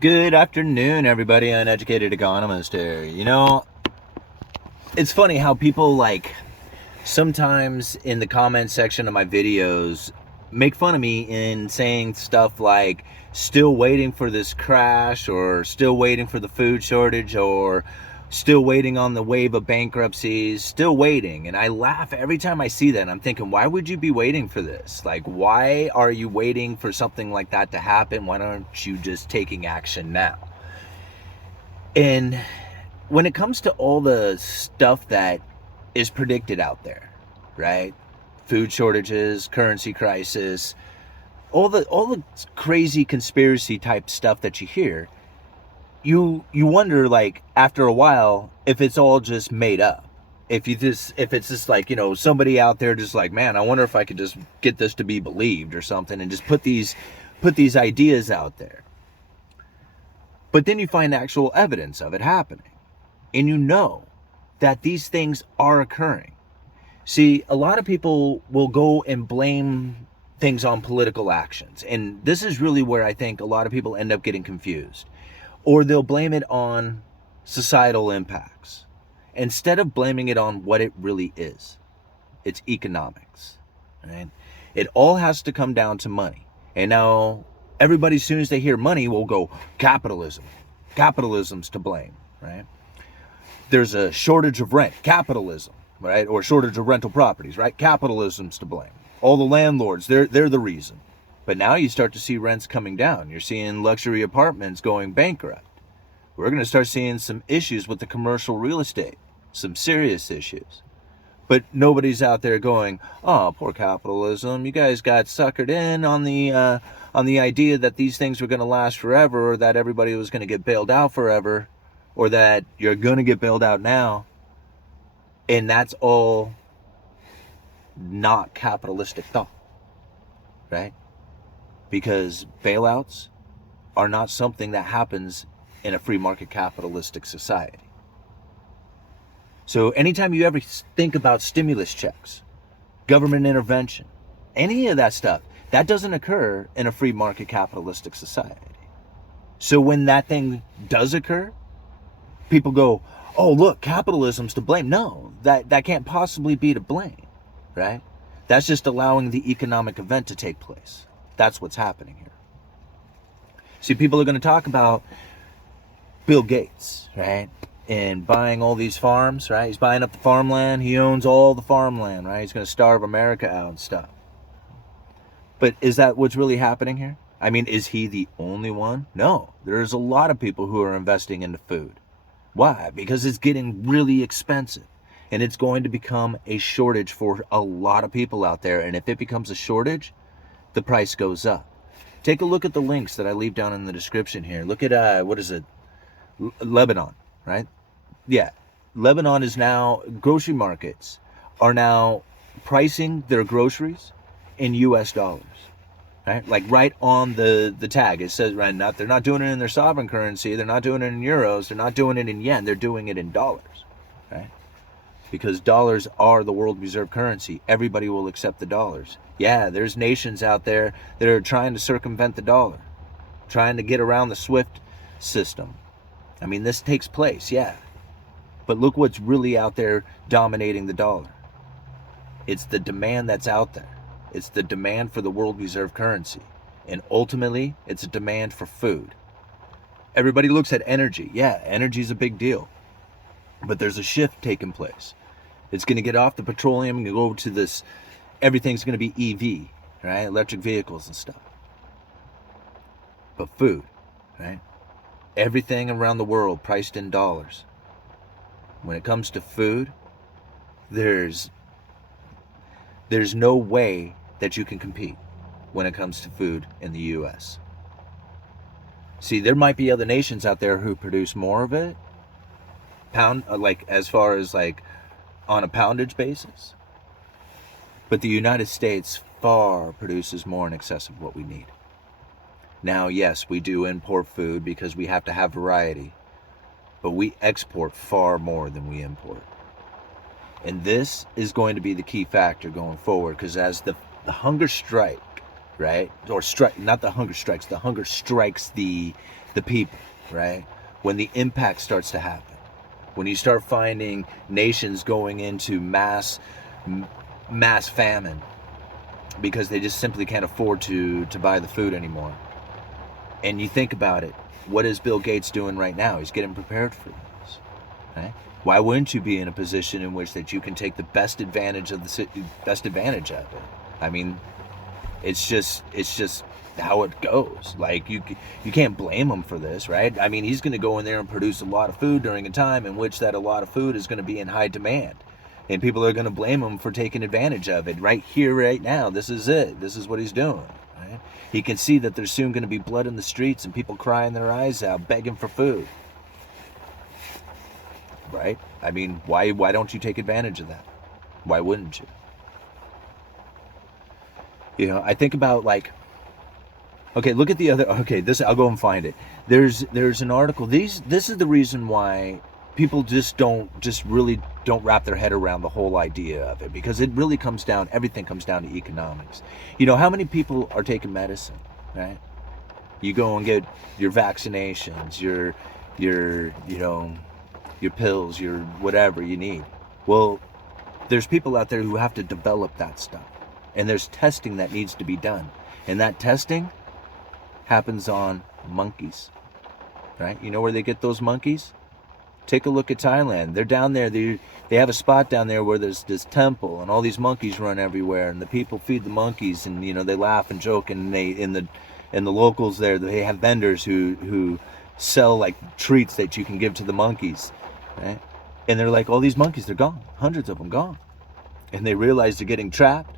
Good afternoon, everybody. Uneducated economist here. It's funny how people sometimes in the comment section of my videos make fun of me in saying stuff like still waiting for this crash, or still waiting for the food shortage, or still waiting on the wave of bankruptcies, still waiting. And I laugh every time I see that. I'm thinking, why would you be waiting for this? Like, why are you waiting for something like that to happen? Why aren't you just taking action now? And when it comes to all the stuff that is predicted out there, right? Food shortages, currency crisis, all the crazy conspiracy type stuff that you hear, you wonder, like, after a while, if it's all just made up. If it's just like, somebody out there just like, man, I wonder if I could just get this to be believed or something, and just put these ideas out there. But then you find actual evidence of it happening. And you know that these things are occurring. See, a lot of people will go and blame things on political actions. And this is really where I think a lot of people end up getting confused. Or they'll blame it on societal impacts instead of blaming it on what it really is. It's economics, right? It all has to come down to money. And now everybody, as soon as they hear money, will go capitalism. Capitalism's to blame, right? There's a shortage of rent, capitalism, right? Or shortage of rental properties, right? Capitalism's to blame. All the landlords, they're the reason. But now you start to see rents coming down. You're seeing luxury apartments going bankrupt. We're going to start seeing some issues with the commercial real estate, some serious issues. But nobody's out there going, "Oh, poor capitalism. You guys got suckered in on the idea that these things were going to last forever, or that everybody was going to get bailed out forever, or that you're going to get bailed out now." And that's all not capitalistic thought, right? Because bailouts are not something that happens in a free market capitalistic society. So anytime you ever think about stimulus checks, government intervention, any of that stuff, that doesn't occur in a free market capitalistic society. So when that thing does occur, people go, "Oh, look, capitalism's to blame." No, that can't possibly be to blame, right? That's just allowing the economic event to take place. That's what's happening here. See, people are going to talk about Bill Gates, right? And buying all these farms, right? He's buying up the farmland. He owns all the farmland, right? He's going to starve America out and stuff. But is that what's really happening here? I mean, is he the only one? No, there's a lot of people who are investing into food. Why? Because it's getting really expensive. And it's going to become a shortage for a lot of people out there. And if it becomes a shortage, the price goes up. Take a look at the links that I leave down in the description here. Look at, what is it? Lebanon, right? Yeah. Lebanon is now, grocery markets are now pricing their groceries in US dollars, right? Like right on the tag. It says, right, they're not doing it in their sovereign currency. They're not doing it in euros. They're not doing it in yen. They're doing it in dollars, right? Because dollars are the world reserve currency. Everybody will accept the dollars. Yeah, there's nations out there that are trying to circumvent the dollar, trying to get around the SWIFT system. I mean, this takes place, yeah. But look what's really out there dominating the dollar. It's the demand that's out there. It's the demand for the world reserve currency. And ultimately, it's a demand for food. Everybody looks at energy. Yeah, energy is a big deal. But there's a shift taking place. It's going to get off the petroleum and go to this, everything's going to be EV, right? Electric vehicles and stuff. But food, right? Everything around the world priced in dollars. When it comes to food, there's no way that you can compete when it comes to food in the US. See, there might be other nations out there who produce more of it, like as far as like on a poundage basis. But the United States far produces more in excess of what we need. Now, yes, we do import food because we have to have variety, but we export far more than we import. And this is going to be the key factor going forward, because as the hunger strike, right? Or strike, not the hunger strikes, the hunger strikes the people, right? When the impact starts to happen, when you start finding nations going into mass famine because they just simply can't afford to buy the food anymore. And you think about it, what is Bill Gates doing right now? He's getting prepared for this, right? Why wouldn't you be in a position in which that you can take the best advantage of it? I mean, it's just how it goes. Like, you can't blame him for this, right? I mean, he's going to go in there and produce a lot of food during a time in which that a lot of food is going to be in high demand, and people are going to blame him for taking advantage of it right here, right now. This is it. This is what he's doing, right? He can see that there's soon going to be blood in the streets and people crying their eyes out, begging for food, right? I mean, why don't you take advantage of that? Why wouldn't you? You know, I think about, like, okay, look at the other, okay, this, I'll go and find it. There's an article. This is the reason why people really don't wrap their head around the whole idea of it, because it really everything comes down to economics. You know, how many people are taking medicine, right? You go and get your vaccinations, your pills, your whatever you need. Well, there's people out there who have to develop that stuff, and there's testing that needs to be done, and that testing happens on monkeys, right? You know where they get those monkeys? Take a look at Thailand. They're down there. They have a spot down there where there's this temple, and all these monkeys run everywhere, and the people feed the monkeys, and you know, they laugh and joke, and the locals there, they have vendors who sell like treats that you can give to the monkeys, right? And they're like, all these monkeys, they're gone. Hundreds of them gone. And they realize they're getting trapped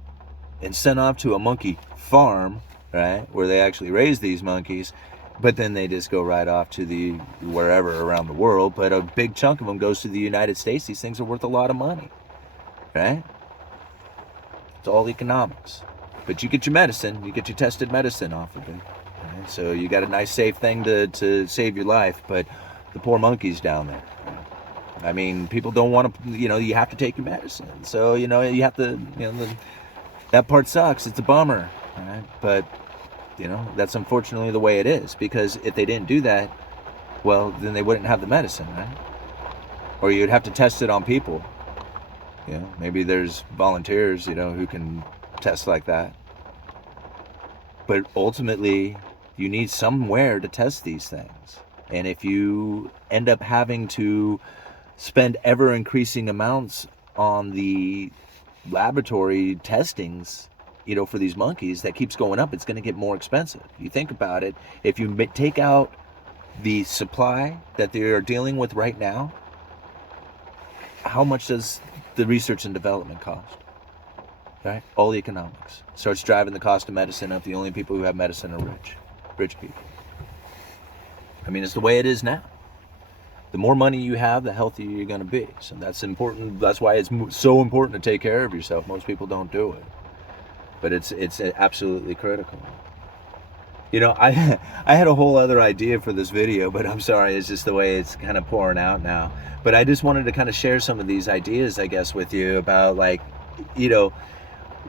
and sent off to a monkey farm, right, where they actually raise these monkeys, but then they just go right off to the wherever around the world. But a big chunk of them goes to the United States. These things are worth a lot of money, right? It's all economics. But you get your medicine, you get your tested medicine off of it, right? So you got a nice safe thing to save your life, but the poor monkeys down there, I mean, people don't want to, you know, you have to take your medicine, so you know, you have to, you know, that part sucks. It's a bummer, right? But you know, that's unfortunately the way it is, because if they didn't do that, well, then they wouldn't have the medicine, right? Or you'd have to test it on people. You know, maybe there's volunteers, you know, who can test like that. But ultimately, you need somewhere to test these things. And if you end up having to spend ever increasing amounts on the laboratory testings, you know, for these monkeys, that keeps going up, it's going to get more expensive. You think about it, if you take out the supply that they are dealing with right now, how much does the research and development cost? Right? All the economics starts driving the cost of medicine up. The only people who have medicine are rich people. I mean, it's the way it is now. The more money you have, the healthier you're going to be. So that's important. That's why it's so important to take care of yourself. Most people don't do it, but it's absolutely critical. You know, I had a whole other idea for this video, but I'm sorry, it's just the way it's kind of pouring out now. But I just wanted to kind of share some of these ideas, I guess, with you about, like, you know,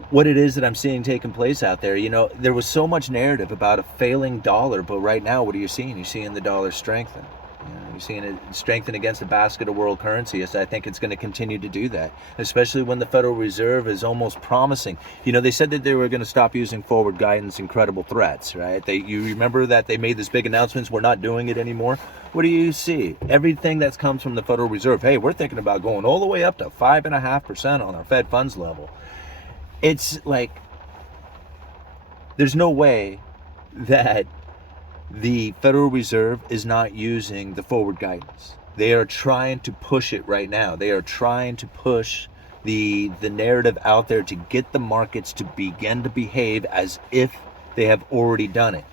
what it is that I'm seeing taking place out there. You know, there was so much narrative about a failing dollar, but right now, what are you seeing? You're seeing the dollar strengthen. You know, you're seeing it strengthen against a basket of world currencies. I think it's going to continue to do that, especially when the Federal Reserve is almost promising. You know, they said that they were going to stop using forward guidance and credible threats, right? You remember that they made this big announcements, we're not doing it anymore. What do you see? Everything that comes from the Federal Reserve, hey, we're thinking about going all the way up to 5.5% on our Fed funds level. It's like, there's no way that the Federal Reserve is not using the forward guidance. They are trying to push it right now. They are trying to push the narrative out there to get the markets to begin to behave as if they have already done it.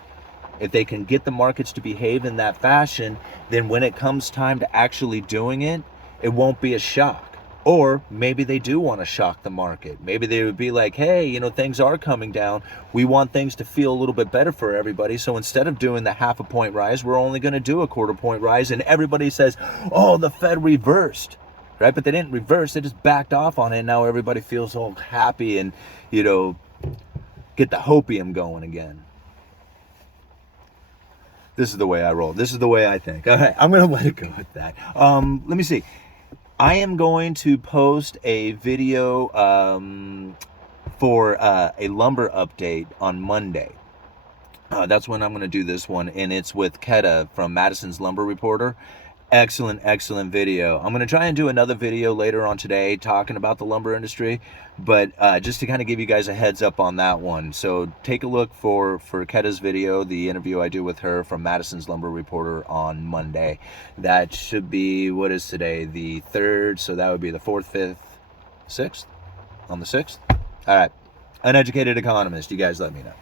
If they can get the markets to behave in that fashion, then when it comes time to actually doing it, it won't be a shock. Or maybe they do want to shock the market. Maybe they would be like, hey, you know, things are coming down. We want things to feel a little bit better for everybody. So instead of doing the 0.5 point rise, we're only going to do a 1/4 point rise. And everybody says, oh, the Fed reversed, right? But they didn't reverse. They just backed off on it. And now everybody feels all happy and, you know, get the hopium going again. This is the way I roll. This is the way I think. All right, I'm going to let it go with that. Let me see. I am going to post a video for a lumber update on Monday. That's when I'm going to do this one, and it's with Keta from Madison's Lumber Reporter. Excellent video. I'm going to try and do another video later on today talking about the lumber industry, but just to kind of give you guys a heads up on that one. So take a look for Keta's video, the interview I do with her from Madison's Lumber Reporter on Monday. That should be, what is today, the 3rd, so that would be the 4th, 5th, 6th? On the 6th? All right. Uneducated economist, you guys let me know.